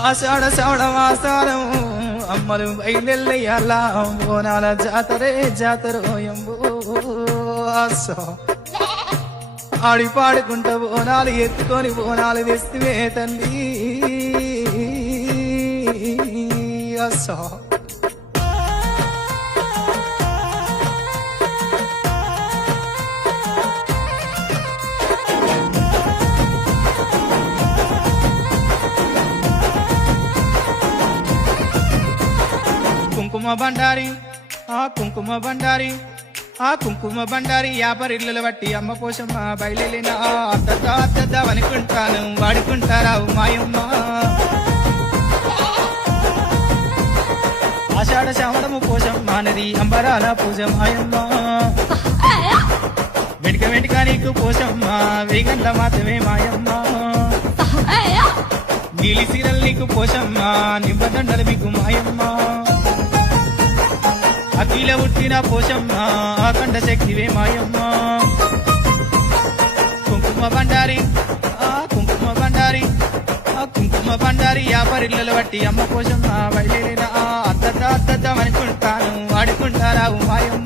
ఆషాఢ శ్రావణ మాసారం అమ్మలు బయలుయ్యాల బోనాల జాతరే జాతరోయంబో ఆడి పాడుకుంటా బోనాలు ఎత్తుకొని బోనాలు తెస్తువే తల్లి అస్సా కుంకుమ బండారి కుంకుమ బండారి కుంకుమ బండారి యాపరిల్లు బట్టి అమ్మ పోషమ్మ బయలున అద్దద్ద అనుకుంటాను వాడుకుంటారావు మాయమ్మ ఆషాఢ శ్రావణము పోషమ్మ నది అంబరాల పూజ మాయమ్మ వెనుక వెనుక నీకు పోషమ్మ వేగంల మాత్రమే మాయమ్మ నీలి సీరల్ నీకు పోషమ్మ నింబదండలు మీకు మాయమ్మ అఖిల ఉట్టిన పోషమ్మ అఖండ శక్తివే మాయమ్మ కుంకుమ బండారి కుంకుమ బండారి కుంకుమ బండారి యాపరిల్లు బట్టి అమ్మ పోషమ్మ బయలున అద్దద్ద అనుకుంటాను వాడుకుంటారావు మాయమ్మ